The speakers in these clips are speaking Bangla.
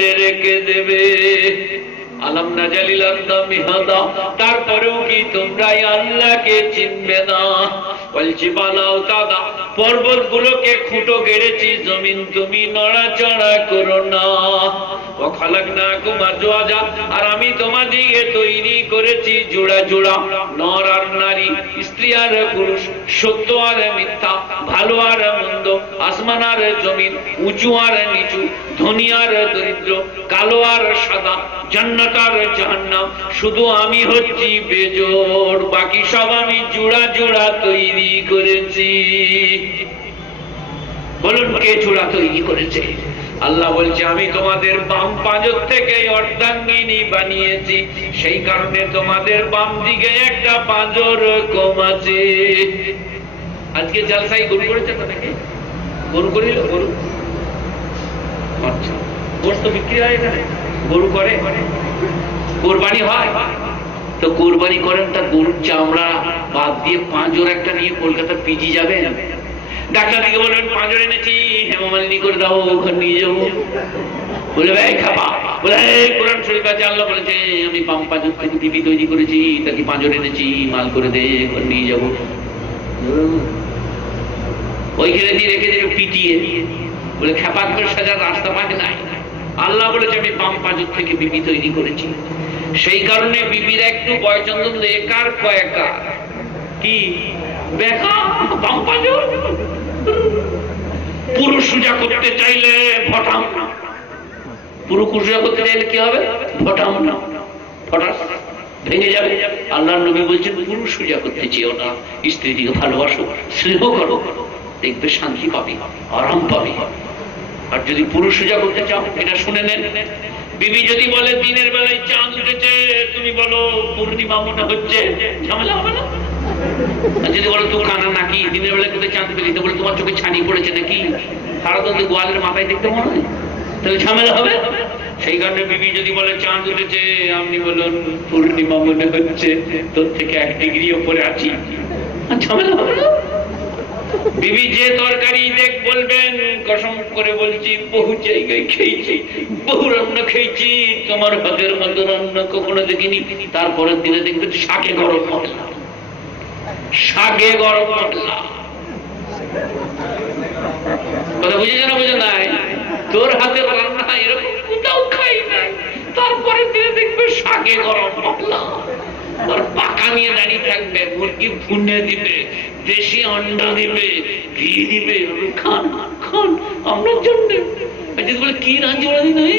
করে রেখে দেবে। আলাম নাজালিল আরদা মিহাদা, তারপরেও কি তোমরা আল্লাহকে চিনবে না? ওয়ালজিবালা আওতাদা, পর্বতগুলোকে খুঁটো গেড়েছি, জমিন তুমি নড়াচড়া করো না। ওয়া খালাকনাকুম আজওয়াজা, আর আমি তোমাদিকে তৈরি করেছি জোড়া জোড়া, নর আর নারী, স্ত্রী আর পুরুষ, সত্য আর মিথ্যা, ভালো আর মন্দ, আসমান আর জমিন, উঁচু আর নিচু, ধনী আর দরিদ্র, কালো আর সাদা, জান্নাত আর জাহান্নাম। শুধু আমি হচ্ছি বেজোড়, বাকি সব আমি জোড়া জোড়া তৈরি করেছি। বলুন কে জোড়া তৈরি করেছে? আল্লাহ বলছে আমি তোমাদের বাম পাঁজর থেকে অর্ধাঙ্গিনী বানিয়েছি, সেই কারণে তোমাদের বাম দিকে একটা পাঁজর কম আছে। আজকে জালসাই গরু করেছে তো নাকি? গরু করিল? গরু আচ্ছা, গোশত বিক্রি হয় এখানে? গরু করে? কোরবানি হয় তো কোরবানি করেন, তা গরুর চামড়া বাদ দিয়ে পাঁজর একটা নিয়ে কলকাতা পিজি যাবেন, ডাক্তার দিকে বলবেন পাঁজর এনেছি, হেমামালিনী করে দাও, ওখানে নিয়ে যাবো। বলে ভাই খাবা, বলে কোরআন শরীফ আছে, আল্লাহ বলেছে আমি বাম পাঁজর থেকে দিবি তৈরি করেছি, তাকে পাঁজর এনেছি, মাল করে দে, ওখানে নিয়ে যাবো। ওইখানে দিয়ে রেখে দেবে পিটিয়ে, বলে খেপাত করে সাজার রাস্তা পাক নাই। আল্লাহ বলেছে আমি বাম পাঁজর থেকে বিবি তৈরি করেছি, সেই কারণে বিবির একটু বয়চন্দন একার কয়েকার কি বেকা বাম পাঁজর। পুরুষ পূজা করতে চাইলে ভটাম না, পুরুষ পূজা করতে চাইলে কি হবে? ভটাম না, ফটাস ভেঙে যাবে। আল্লাহ নবী বলছেন পুরুষ পূজা করতে চেয়েও না, স্ত্রীকে ভালোবাসো, স্নেহ করো, দেখবে শান্তি পাবে, আরাম পাবে। আর যদি পুরুষ পূজা করতে চাও, এটা শুনে নেন, বিবি যদি বলে দিনের বেলায় চাঁদ উঠেছে, তুমি বলো পূর্ণিমা মনে হচ্ছে, ঝামেলা হবে না? যদি বলো তুই কানা নাকি, দিনের বেলায় কোথায় চাঁদ পেলি, তো বলে তোমার চোখে ছানি পড়েছে নাকি, সারাদিন তো গোয়ালের মাথায় দেখতে মনে হয়, তাহলে ঝামেলা হবে। সেই কারণে বিবি যদি বলে চাঁদ উঠেছে, আপনি বলুন পূর্ণিমা মনে হচ্ছে, তোর থেকে 1 ডিগ্রি ওপরে আছি, ঝামেলা হবে না। বিবি যে তরকারি দেখ বলবেন, কসম করে বলছি বহু জায়গায় খেয়েছি, বহু রান্না খেয়েছি, তোমার হাতের মতো রান্না কখনো দেখিনি। তারপরের দিনে দেখবে শাকে গরম মশলা, শাকে গরম মশলা। কথা বুঝেছে না? বুঝে নাই? তোর হাতের রান্না এরকম কোথাও খাই নাই, তারপরের দিনে দেখবে শাকে গরম মশলা। ওর পাকা নিয়ে দাঁড়িয়ে থাকবে, মুরগি ভুনে দিবে, দেশি অন্ডা দিবে, ঘি দিবে, খান খান আমরা জন্য। বলে কি রাঞ্জি নাই,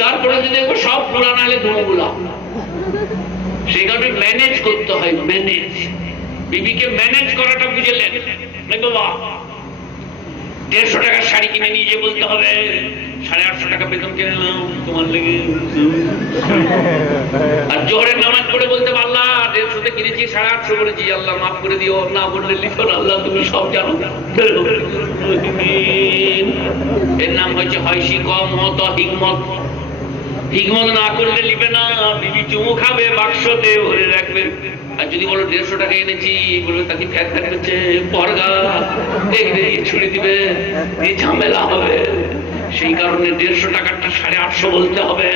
তারপরে দেখবো সব পুরান আলে ধুমগুলা। সেই কারণে ম্যানেজ করতে হয়, ম্যানেজ। বিবিকে ম্যানেজ করাটা বুঝলেন? বাবা 150 টাকার শাড়ি কিনে নিয়ে যে বলতে হবে 850 টাকা বেতন কিনে নিলাম তোমার লেগে। আর জোহরের নামাজ পড়ে বলতে পারলাম 150 কিনেছি, 850 বলেছি, আল্লাহ মাফ করে দিও। না বললে লিখো না, আল্লাহ তুমি সব জানো। এর নাম হচ্ছে হয়সি কম হত হিকমত। হিকমত না করলে লিবে না, বিবি চুমু খাবে, বাক্সতে ভরে রাখবে। আর যদি বলো 150 টাকা এনেছি, বলবে তাকে ফ্যাট থাকছে পরগা দেখবে ছুড়ে দিবে, এই ঝামেলা হবে। সেই কারণে 150 টাকাটা 850 বলতে হবে।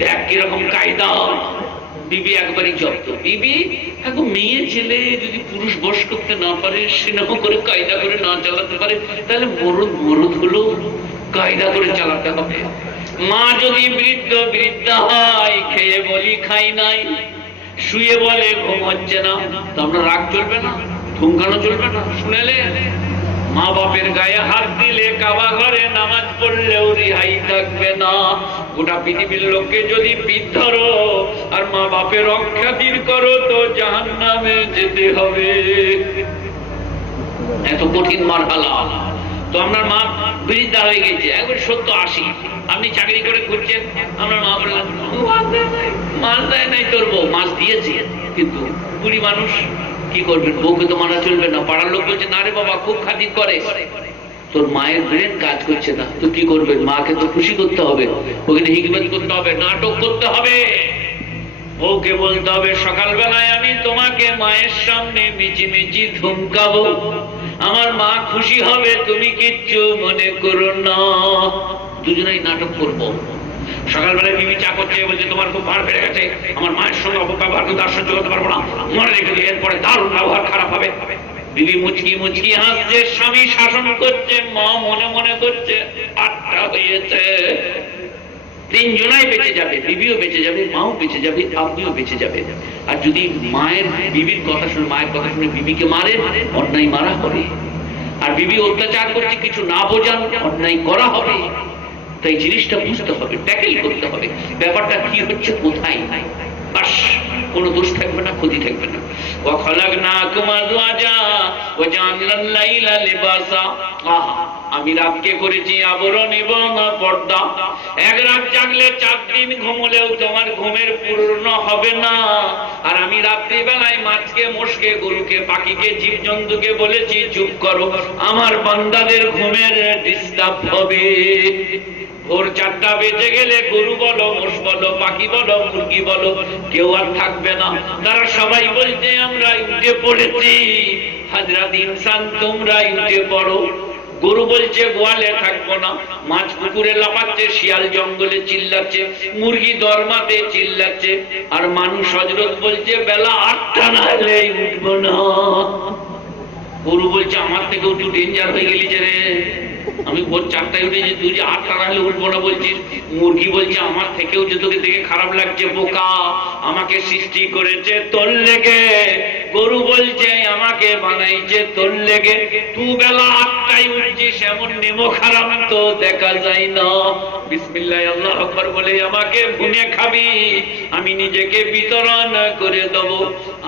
দেখ কিরকম কায়দা। বিবি একবারই জব্দ। বিবি এখন মেয়ে ছেলে যদি পুরুষ বশ করতে না পারে, স্নেহ করে কায়দা করে না চালাতে পারে, তাহলে মরদ মরদ হলো কায়দা করে চালাতে হবে। মা যদি বৃদ্ধ বৃদ্ধা হয়, খেয়ে বলি খাই নাই, শুয়ে বলে ঘুম হচ্ছে না, তো আমরা রাগ চলবে না, ধুমকানো চলবে না। শুনেলে মা বাপের গায়ে হাত দিলে, কাবা ঘরে নামাজ পড়লেও রিহাই থাকবে না। গোটা পৃথিবীর লোককে যদি পিঠ ধরো আর মা বাপের অখ্যাতির করো, তো জাহান্নামে যেতে হবে। এত কঠিন মারহালা। তো আপনার মা বৃদ্ধা হয়ে গেছে, একবার 70-80, আপনি চাকরি করে ঘুরছেন, আপনার মা বললেন মাছ দেয় নাই তোর বউ, মাছ দিয়েছে, কিন্তু বুড়ি মানুষ কি করবেন, বউকে তো মানা চলবে না। পাড়ার লোক বলছে না রে বাবা খুব খাতির করে, তোর মায়ের ব্রেন কাজ করছে না, তো কি করবেন, মাকে তো খুশি করতে হবে, ওখানে হিকমত করতে হবে, নাটক করতে হবে। বউকে বলতে হবে সকালবেলায় আমি তোমাকে মায়ের সামনে মিচিমিচি ধমকাবো, আমার মা খুশি হবে, তুমি কিচ্ছু মনে করো না। দুজনেই নাটক করবো। সকালবেলায় বিবি চা করছে, বলছে তোমার খুব ভার বেড়ে গেছে, আমার মায়ের সঙ্গে অপব্যবহার করতে আর সহ্য করতে পারবো না, মনে রেখে দিই এরপরে দারুণ ব্যবহার খারাপ হবে। বিবি মুচকি মুচকি হাসছে, স্বামী শাসন করছে, মা মনে মনে করছে আটটা হয়েছে। তিনজনাই বেঁচে যাবে, বিবিও বেঁচে যাবে, মাও বেঁচে যাবে, আপনিও বেঁচে যাবে। আর যদি মায়ের বিবির কথা শুনে, মায়ের কথা শুনে বিবিকে মারে, অন্যায় মারা হবে। আর বিবি অত্যাচার করছে, কিছু না বোঝান, অন্যায় করা হবে। তাই জিনিসটা বুঝতে হবে, ট্যাকেল করতে হবে ব্যাপারটা কি হচ্ছে, কোথায়। বাস কোনো দোষ থাকবে না, ক্ষতি থাকবে না। আমি রাতকে করেছি আবরণ এবং পর্দা। এক রাত জাগলে 4 দিন ঘুমলেও তোমার ঘুমের পূর্ণ হবে না। আর আমি রাত্রিবেলায় মাছকে, মোষকে, গরুকে, পাখিকে, জীবজন্তুকে বলেছি চুপ করো, আমার বান্দাদের ঘুমের ডিস্টার্ব হবে। ভোর 4টা বেজে গেলে গরু বলো, মোষ বলো, পাখি বলো, মুরগি বলো, কেউ আর থাকবে না। তারা সবাই বলছে আমরা উঠে পড়েছি। হাজরাত ইনসান তোমরা উঠে পড়ো। গরু বলছে গোয়ালে থাকবো না, মাছ পুকুরে লাফাচ্ছে, শিয়াল জঙ্গলে চিল্লাচ্ছে, মুরগি দরমাতে চিল্লাচ্ছে, আর মানুষ হযরত বলছে বেলা 8টা না হলে উঠবো না। গরু বলছে আমার থেকে একটু ডেঞ্জার হয়ে গেলি যে রে, আমি ভোর 4টায় উঠেছি, তুই যে 8টা না হলে উঠবো না বলছিস। মুরগি বলছে আমার থেকেও যে তোকে দেখে খারাপ লাগছে, বোকা, আমাকে সৃষ্টি করেছে তোর লেগে। গরু বলছে আমাকে বানাইছে তোর লেগে, তুই বেলা 8টায় উঠছিস, এমন নেমো খারাপ তো দেখা যায় না। বিসমিল্লাহ আল্লাহু আকবার বলে আমাকে ভুনে খাবি, আমি নিজেকে বিতরণ করে দেব।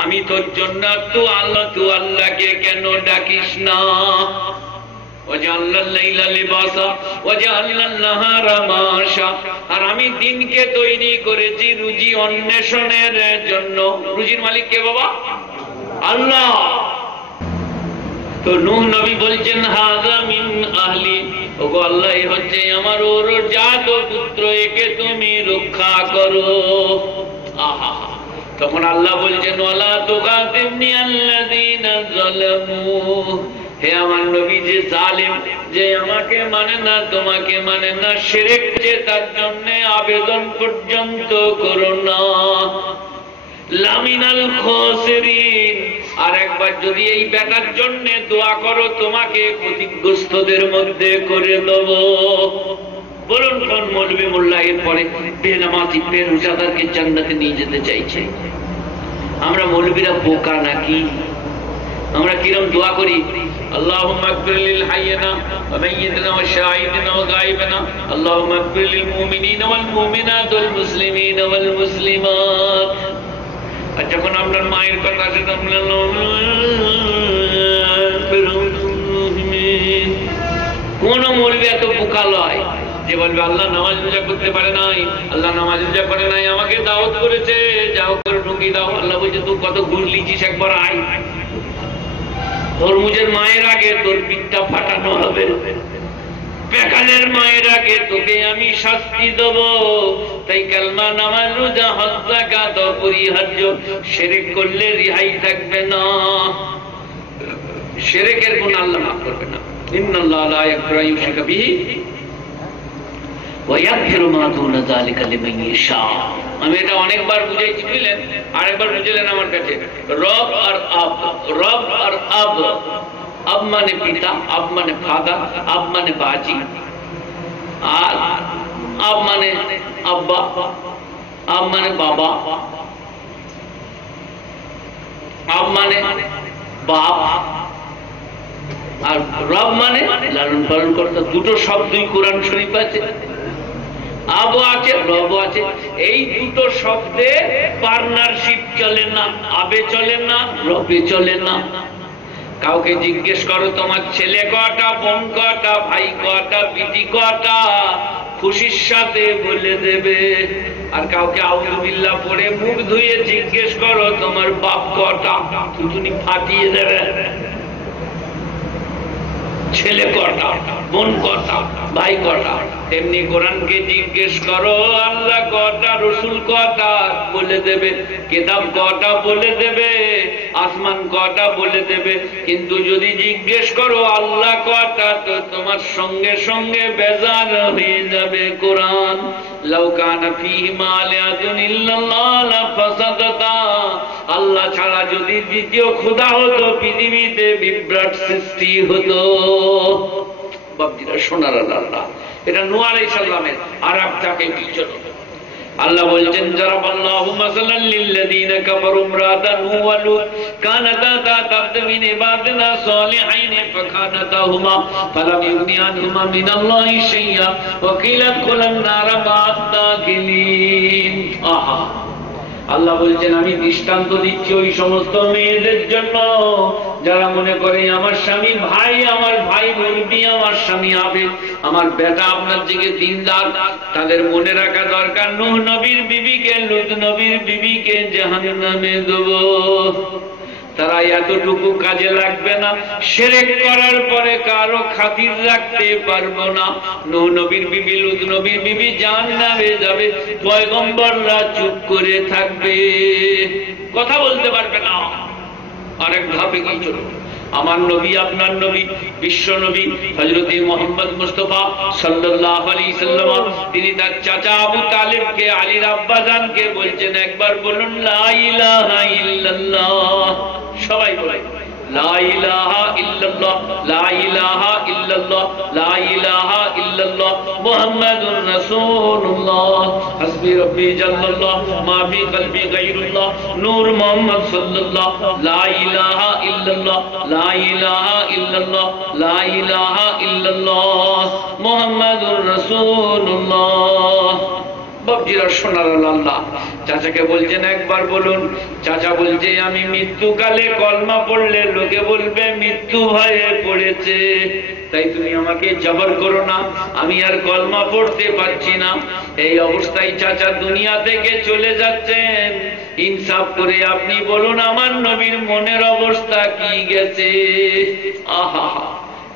আমি তোর জন্য তুই আল্লাহকে কেন ডাকিস না? আর আমি দিনকে তৈরি করেছি রুজি অন্বেষণের জন্য। রুজির মালিক কে বাবা? আল্লাহ। তো নূহ নবী বলছেন হাযা মিন আহলি, ওগো আল্লাহ এই হচ্ছে আমার ওর জাত পুত্র, একে তুমি রক্ষা করো। আহা, তখন আল্লাহ বলছেন ওয়ালা তুগাতিবনি আল্লাযীনা যালামু, হে আমার নবী যে জালেম, যে আমাকে মানে না, তোমাকে মানে না, শিরক যে তার জন্য আবেদন পর্যন্ত করো না। লামিনাল খাসিরিন, আর একবার যদি এই বেটার জন্য দোয়া করো তোমাকে ক্ষতিগ্রস্তদের মধ্যে করে দেব। বলুন কোন মৌলবি মোল্লা এরপরে বেনামাজি বেরোজাদারকে জান্নাতে নিয়ে যেতে চাইছে? আমরা মৌলবিরা বোকা নাকি? আমরা কিরম দোয়া করি? আল্লাহুম্মা ইগফির লিল হাইয়িনা ওয়া মাইয়িতিনা ওয়া শাহিদিনা ওয়া গায়িবিনা, আল্লাহুম্মা ইগফির লিল মুমিনিনা ওয়াল মুমিনাত ওয়াল মুসলিমিনা ওয়াল মুসলিমাত। আর যখন আপনার মায়ের কথা সেটা কোন মৌলবি এত বোকা লয় যে বলবে আল্লাহ নামাজ রোজা করতে পারে নাই, আল্লাহ নামাজ রোজা করে নাই, আমাকে দাওয়াত করেছে, যাও করে ঢুকিয়ে দাও। আল্লাহ বলছে তুই কত ঘুষ লিখিস, একবার আয়। তরমুজের মায়ের আগে তোর পিঠটা ফাটানো হবে, বেকালের মায়ের আগে তোকে আমি শাস্তি দেব। তাই কালমা, নামাজ, রোজা, হজ, যাকাত অপরিহার্য। শিরক করলে রিহাই থাকবে না। শিরকের গুনাহ আল্লাহ মাফ করবে না। ইন্নাল্লাহ লা ইয়াগফিরু আন ইউশরাকা বিহি ওয়া ইয়াগফিরু মা দুনা যালিকা লিমান ইয়াশা। আমি এটা অনেকবার বুঝাইছি, বুঝলেন? আরেকবার বুঝলেন আমার কাছে। রব আর আব, রব আর আব। আব মানে পিতা, আব মানে ফাদার, আব মানে বাজি, আর আব মানে আব্বা, আব মানে বাবা, আব মানে বাপ, আর রব মানে লালন পালন কর্তা। দুটো শব্দই কোরআন শরীফ আছে, আব আছে, রব আছে। এই দুটো শব্দে পার্টনারশিপ চলে না, আবে চলে না, রবে চলে না। কাউকে জিজ্ঞেস করো তোমার ছেলে কটা, বোন কটা, ভাই কটা, বিটি কটা, খুশির সাথে বলে দেবে। আর কাউকে আউযু বিল্লাহ পড়ে মুখ ধুয়ে জিজ্ঞেস করো তোমার বাপ কটা, তুমি ফাটিয়ে দেবে। ছেলে কটা, বোন কটা, ভাই কটা। তেমনি কোরআনকে জিজ্ঞেস করো আল্লাহ কটা, রসুল কটা বলে দেবে, কিতাব কটা বলে দেবে, আসমান কটা বলে দেবে। কিন্তু যদি জিজ্ঞেস করো আল্লাহ কটা, তো তোমার সঙ্গে সঙ্গে বেজার হয়ে যাবে। কোরআন লাউ কানা ফীহিমা আলিহাতুন ইল্লাল্লাহ লাফাসাদাতা, আল্লাহ ছাড়া যদি দ্বিতীয় খোদা হতো পৃথিবীতে বিভ্রাট সৃষ্টি হতো। বাপজিরা সোনার আল্লাহ, এটা নূহ আলাইহিস সালামের আরেকটাকে বিচরণ। আল্লাহ বলছেন জারাবাল্লাহু মাসালাল লিল্লাযীনা কাফারু ইমরাতা নূহ ওয়া লূত কানাতা তা'তা'বদু মিন ইবাদিনা সালিহিন ফাখানাতাহুমা ফালাম ইউগনিয়া আনহুমা মিনাল্লাহি শাইআ ওয়া কিলা ইদখুলান নারা মা'আদ দাখিলিন। আহা, আল্লাহ বলছেন আমি দৃষ্টান্ত দিচ্ছি ওই সমস্ত মেয়েদের জন্য যারা মনে করে আমার স্বামী ভাই, আমার ভাই মুরব্বি, আমার স্বামী হাফেজ, আমার বেটা আপনার দিকে দিনদার। তাদের মনে রাখা দরকার নূহ নবীর বিবিকে, লূত নবীর বিবিকে জাহান্নামে দেব। তারা এতটুকু কাজে লাগবে না, শিরক করার পরে কারো খাতির রাখতে পারবো না। নূহ নবীর বিবি, লূত নবীর বিবি জাহান্নামে যাবে, পয়গম্বররা চুপ করে থাকবে, কথা বলতে পারবে না। আরেক ধাপে কি চলবে? আমার নবী, আপনার নবী, বিশ্ব নবী হযরত মুহাম্মদ মুস্তাফা সাল্লাল্লাহু আলাইহি সাল্লাম, তিনি তার চাচা আবু তালিবকে, আলীর আব্বাজানকে বলছেন একবার বলুন লা ইলাহা ইল্লাল্লাহ। সবাই বলে লা ইলাহা ইল্লাল্লাহ, লা ইলাহা ইল্লাল্লাহ, লা ইলাহা ইল্লাল্লাহ মুহাম্মাদুর রাসূলুল্লাহ, হাসবি রাব্বি জাল্লাল্লাহ মা ফি কলবি গায়রুল্লাহ, নূর মুহাম্মদ সাল্লাল্লাহ, লা ইলাহা ইল্লাল্লাহ, লা ইলাহা ইল্লাল্লাহ, লা ইলাহা ইল্লাল্লাহ মুহাম্মাদুর রাসূলুল্লাহ। বাপজিরা সোনার আল্লাহ, চাচাকে বলছেন একবার বলুন। চাচা বলছে আমি মৃত্যুকালে কলমা পড়লে লোকে বলবে মৃত্যু ভয়ে পড়েছে, তাই তুমি আমাকে জবর করো না, আমি আর কলমা পড়তে পারছি না। এই অবস্থায় চাচা দুনিয়া থেকে চলে যাচ্ছেন। ইনসাফ করে আপনি বলুন আমার নবীর মনের অবস্থা কি গেছে? আহা,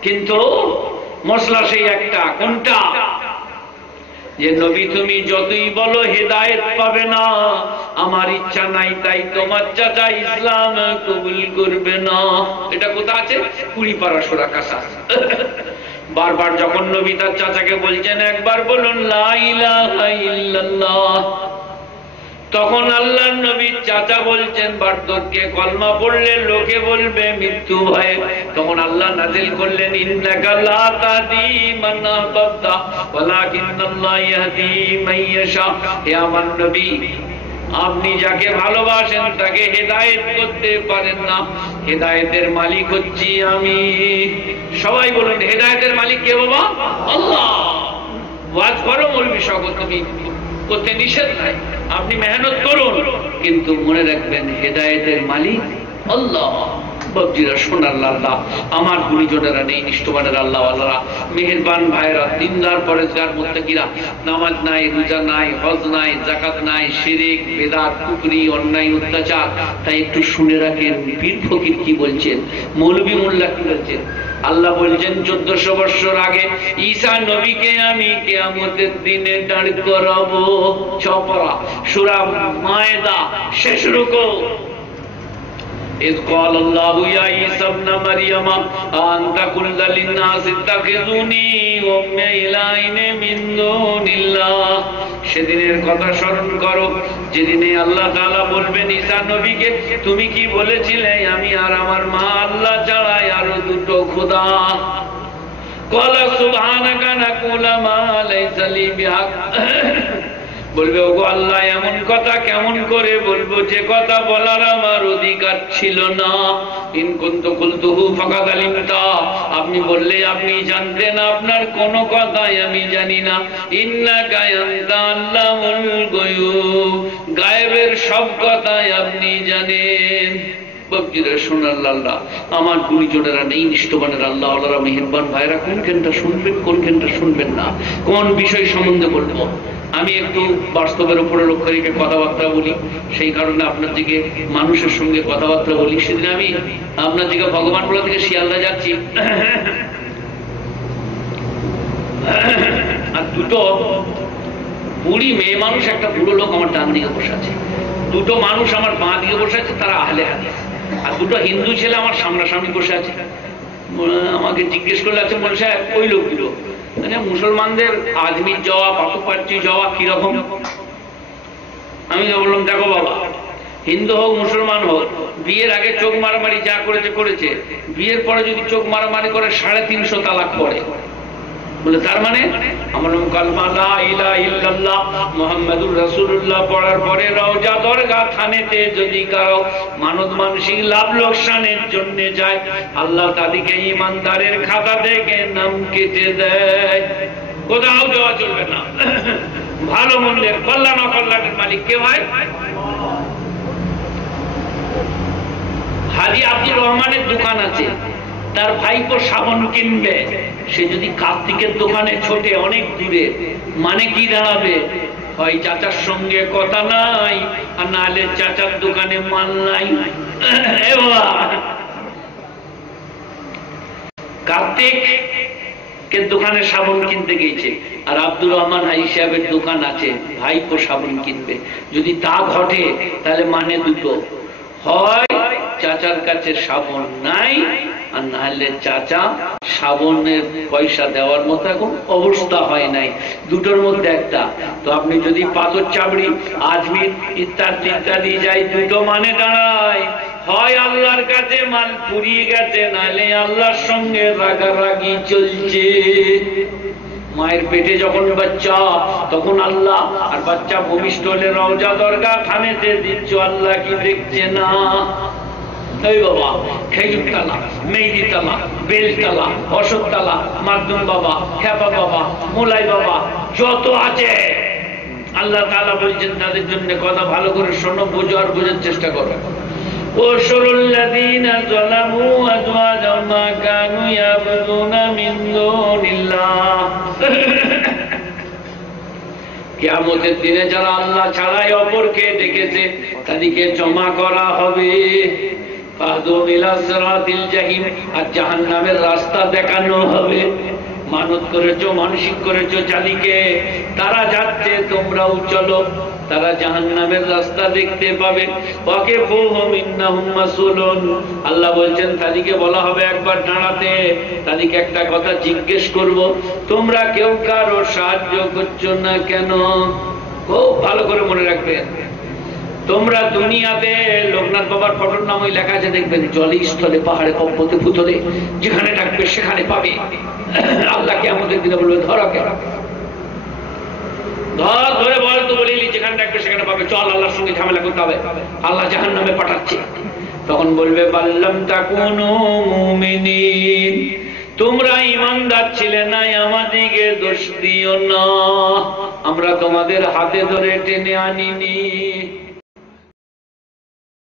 কিন্তু মশলা সেই একটা, কোনটা? যে নবী তুমি যতই বলো হেদায়েত পাবে না, আমার ইচ্ছা নাই তাই তোমার চাচা ইসলাম কবুল করবে না। এটা কোথা আছে? 20 পারা সূরা কাসাস। বারবার যখন নবী তার চাচাকে বলছেন একবার বলুন লা ইলাহা ইল্লাল্লাহ, তখন আল্লাহর নবীর চাচা বলছেন বার্ধক্যে কলমা পড়লে লোকে বলবে মৃত্যু ভয়ে। তখন আল্লাহ নাযিল করলেন ইন্নাকা লা তাহদি মান আহবাবতা ওয়ালাকিন্নাল্লাহ ইয়াহদি মান ইয়াশা। হে আমার নবী, আপনি যাকে ভালোবাসেন তাকে হেদায়েত করতে পারেন না, হেদায়েতের মালিক হচ্ছি আমি। সবাই বলুন হেদায়েতের মালিক কে বাবা? আল্লাহ। ওয়াজ করো মৌলবি সকল, তুমি করতে নিষেধ নাই, আপনি মেহনত করুন, কিন্তু মনে রাখবেন হেদায়েতের মালিক আল্লাহ। বাপজিরা সোনার আল্লাহ, আমার গুণীজনেরা নেই, নিষ্ঠবানের আল্লাহ আল্লাহরা, মেহেরবান ভাইরা, দিনদার পরেজগার মুত্তাকিরা, নামাজ নাই, রোজা নাই, হজ নাই, যাকাত নাই, শিরক, বেদাত, কুফরি, অন্যায়, অত্যাচার। তাই একটু শুনে রাখেন পীর ফকির কি বলছেন, মৌলভী মোল্লা কি বলছেন। আল্লাহ বলছেন 1400 বছর আগে ঈসা নবীকে আমি কিয়ামতের দিনে দাঁড় করাবো। চপরা সূরা মায়েদা শেষ রুকু। إذ قال الله يا عيسى ابن مريم أأنت قلت للناس اتخذوني وأمي إلهين من دون الله। সেদিনের কথা স্মরণ করো যেদিনে আল্লাহ তাআলা বলবেন ঈসা নবীকে তুমি কি বলেছিলে আমি আর আমার মা আল্লাহ ছাড়া আরো দুটো খোদা। ক্বালা সুবহানাকা নাকুলা মা লাইসা লি বিহক। বলবে ওগো আল্লাহ এমন কথা কেমন করে বলবো যে কথা বলার আমার অধিকার ছিল না। ইন কুনতু কুলতুহু ফাকাদ আলিমতা, আপনি বললে আপনি জানতেন, আপনার কোন কথাই আমি জানি না। ইন্নাকা আনতা আল্লামুল গায়ব, গায়েবের সব কথাই আপনি জানেন। বাপজিরা সোনার আল্লাহ, আমার গুণীজনেরা নেই, নিষ্ঠবানের আল্লাহ আল্লাহরা, মেহেরবান ভাইরা, কোনখানটা শুনবেন কোনখানটা শুনবেন না, কোন বিষয় সম্বন্ধে বলবো। আমি একটু বাস্তবের উপরে লক্ষ্য রেখে কথাবার্তা বলি, সেই কারণে আপনার দিকে মানুষের সঙ্গে কথাবার্তা বলি। সেদিন আমি আপনার দিকে ভগবান বলা থেকে শিয়ালদা যাচ্ছি, আর দুটো বুড়ি মেয়ে মানুষ, একটা বুড়ো লোক আমার ডান দিকে বসে আছে, দুটো মানুষ আমার বাঁ দিকে বসে আছে, তারা আহলে হাদিস। আর দুটো হিন্দু ছেলে আমার সামনাসামনি বসে আছে। আমাকে জিজ্ঞেস করলে আছে বলে সাহেব ওই লোকগুলো মানে মুসলমানদের আজমির যাওয়া, পাতুপার্চি যাওয়া কিরকম? আমি বললাম দেখো বাবা, হিন্দু হোক মুসলমান হোক, বিয়ের আগে চোখ মারামারি যা করেছে করেছে, বিয়ের পরে যদি চোখ মারামারি করে 350 তালাক পড়ে। বলে তার মানে? আমার কালমা লা ইলাহা ইল্লাল্লাহ মুহাম্মাদুর রাসূলুল্লাহ পড়ার পরে রওজা দরগা থানেতে যদি কারো মানত মানসিক লাভ লোকসানের জন্য যায়, আল্লাহ তাদেরকে ইমানদারের খাতা থেকে নাম কেটে দেয়। কোথাও যাওয়া চলবে না। ভালো মন্দের কল্যাণ অকল্যাণের মালিক কে হয়? হাজী আব্দুর রহমানের দোকান আছে, তার ভাইপো সাবান কিনবে, সে যদি কার্তিকের দোকানে ছোটে অনেক দূরে, মানে কি দাঁড়াবে? হয় চাচার সঙ্গে কথা নাই, আর নাহলে চাচার দোকানে মাল নাই। কার্তিক দোকানে সাবান কিনতে গেছে, আর আব্দুর রহমান হাজি সাহেবের দোকান আছে, ভাইপো সাবান কিনবে। যদি তা ঘটে তাহলে মানে দুটো, হয় চাচার কাছে সাবান নাই, আর না হলে চাচা সাবানের পয়সা দেওয়ার মতো এখন অবস্থা হয় নাই, দুটোর মধ্যে একটা। তো আপনি যদি পাথর চাবড়ি, আজমির ইত্যাদি ইত্যাদি যাই, দুটো মানে দাঁড়ায়, হয় আল্লাহর কাছে মাল ফুরিয়ে গেছে, নাহলে আল্লাহর সঙ্গে রাগারাগি চলছে। মায়ের পেটে যখন বাচ্চা তখন আল্লাহ, আর বাচ্চা ভূমিষ্ঠ হলে রওজা দরগা থানেতে দিচ্ছ, আল্লাহ কি দেখছে না? এই বাবা, খেজুর তালা, মেহেদি তালা, বেল তালা, অশোক তালা, মাকদুম বাবা, খেপা বাবা, মোলাই বাবা যত আছে, আল্লাহ তাআলা বলছেন তাদের জন্য কথা ভালো করে শোনো, বোঝো আর বোঝার চেষ্টা করো। ওয়াশরুল্লাযীনা যালামু আযওয়াজাহুম মা কানু ইয়াবুদুনা মিন দুনিল্লাহ। কিয়ামতের দিনে যারা আল্লাহ ছাড়াই অপরকে ডেকেছে তাদেরকে জমা করা হবে। আর জাহান্নামের রাস্তা দেখানো হবে। মানত করেছো, মানসিক করেছো যাদিকে, তারা যাচ্ছে, তোমরাও চলো, তারা জাহান্নামের রাস্তা দেখতে পাবে। আল্লাহ বলছেন তাদেরকে বলা হবে একবার দাঁড়াতে, তাদেরকে একটা কথা জিজ্ঞেস করব, তোমরা কেউ কারো সাহায্য করছো না কেন? খুব ভালো করে মনে রাখবেন, তোমরা দুনিয়াতে লোকনাথ বাবার ফটোর নাম ওই লেখা আছে, দেখবেন জলে, স্থলে, পাহাড়ে, পর্বতে, ভূতলে, যেখানে ডাকবে সেখানে পাবে। আল্লাহকে আমাদের দিনে বলবে ধরা কেন, ধর ধরে বল তো, বলিলি যেখানে ডাকবে সেখানে পাবে, চল আল্লাহর সঙ্গে ঝামেলা করতে হবে, আল্লাহ জাহান্নামে পাঠাচ্ছে। তখন বলবে বাল্লাম তাকুনু মুমিনিন, তোমরা ইমানদার ছিলে না, আমাদেরকে দোষ দিও না, আমরা তোমাদের হাতে ধরে টেনে আনিনি।